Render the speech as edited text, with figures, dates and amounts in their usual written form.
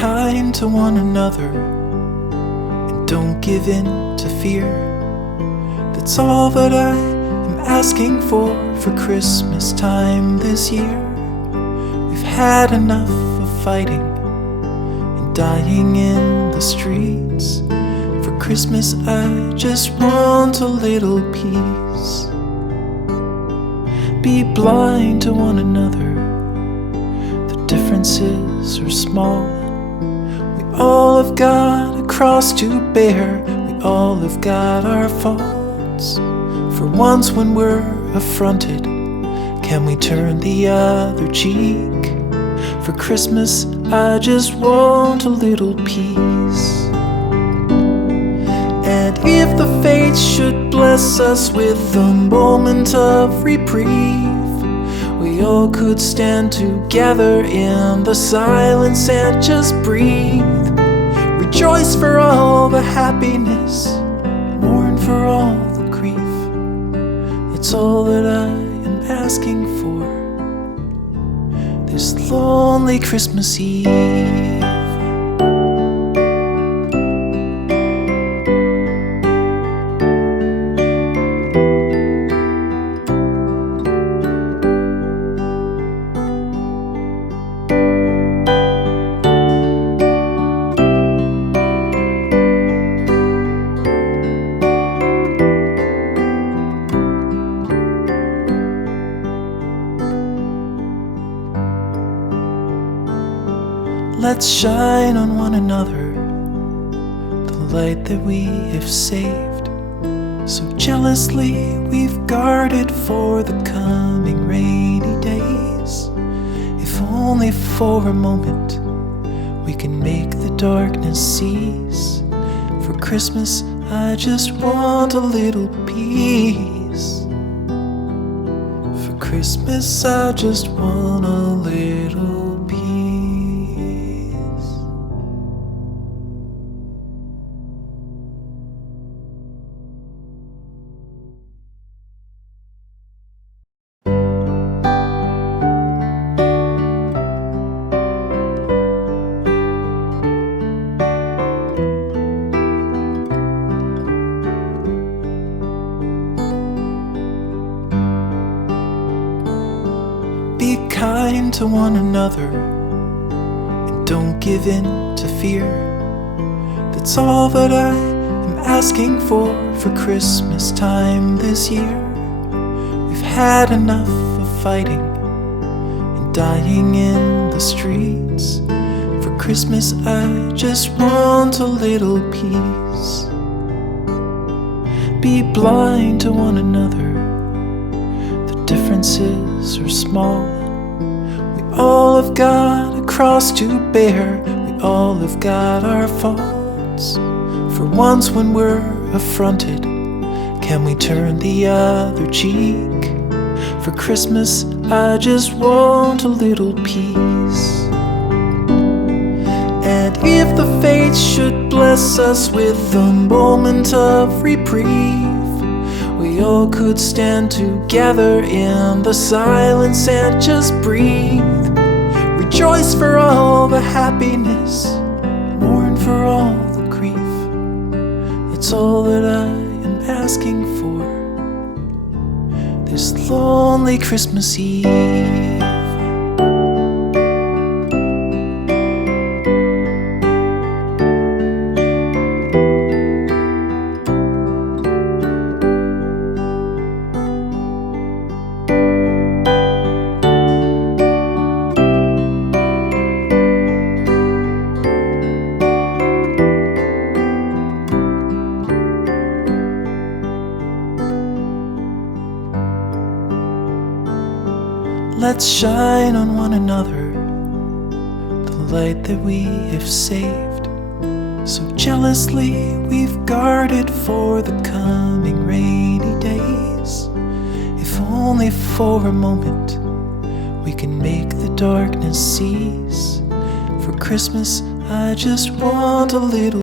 kind to one another and don't give in to fear. That's all that I am asking for Christmas time this year. We've had enough of fighting and dying in the streets. For Christmas I just want a little peace. Be blind to one another, the differences are small. We all have got a cross to bear, we all have got our faults. For once when we're affronted, can we turn the other cheek? For Christmas I just want a little peace. And if the fates should bless us with a moment of reprieve, we all could stand together in the silence and just breathe. Rejoice for all the happiness, mourn for all the grief. It's all that I am asking for this lonely Christmas Eve. Let's shine on one another the light that we have saved. So jealously we've guarded for the coming rainy days. If only for a moment we can make the darkness cease. For Christmas I just want a little peace. For Christmas I just want a little peace. Be kind to one another and don't give in to fear. That's all that I am asking for Christmas time this year. We've had enough of fighting and dying in the streets. For Christmas I just want a little peace. Be blind to one another, differences are small. We all have got a cross to bear, we all have got our faults. For once when we're affronted, can we turn the other cheek? For Christmas I just want a little peace. And if the fates should bless us with a moment of reprieve, we all could stand together in the silence and just breathe. Rejoice for all the happiness, mourn for all the grief. It's all that I am asking for this lonely Christmas Eve. Let's shine on one another the light that we have saved. So jealously we've guarded for the coming rainy days. If only for a moment we can make the darkness cease. For Christmas I just want a little